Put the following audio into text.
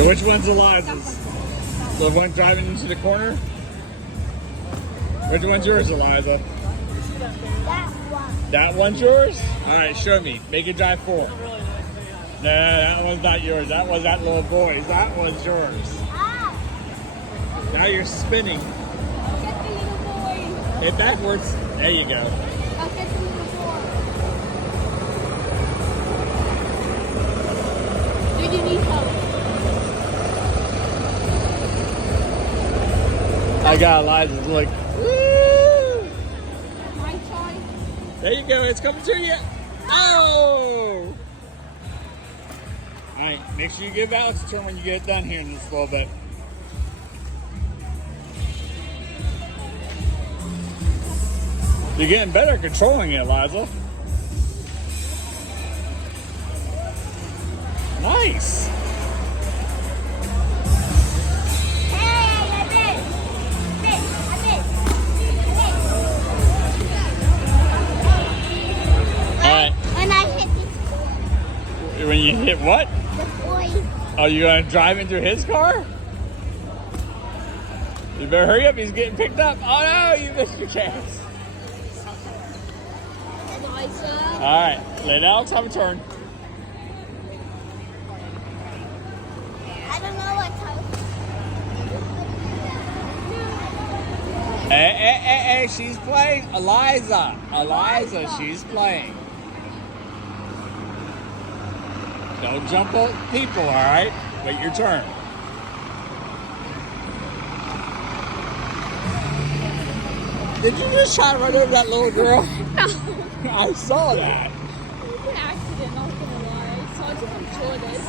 So which one's Eliza's? The one driving into the corner? Which one's yours, Aliza? That one. That one's yours? Alright, show me. Make it drive forward. No, that one's not yours. That was that little boy's. That one's yours. Ah! Now you're spinning. Get the little boy. Hit backwards. There you go. I'll get the little boy. Do you need help? I got Eliza's look. Woo! My choice. There you go. It's coming to you. Oh! Alright, make sure you give Alex a turn when you get it done here in this little bit. You're getting better at controlling it, Eliza. Nice. Alright. When I hit this When you hit what? the boy. Are you going to drive into his car? You better hurry up. He's getting picked up. Oh no, you missed your chance. Eliza. Alright, let Alex have a turn. I don't know what time. Hey, she's playing. Aliza, she's playing. Don't jump on people, alright? Wait your turn. Did you just try to run over that little girl? No. I saw that. It was an accident, not gonna lie. So I just enjoyed it.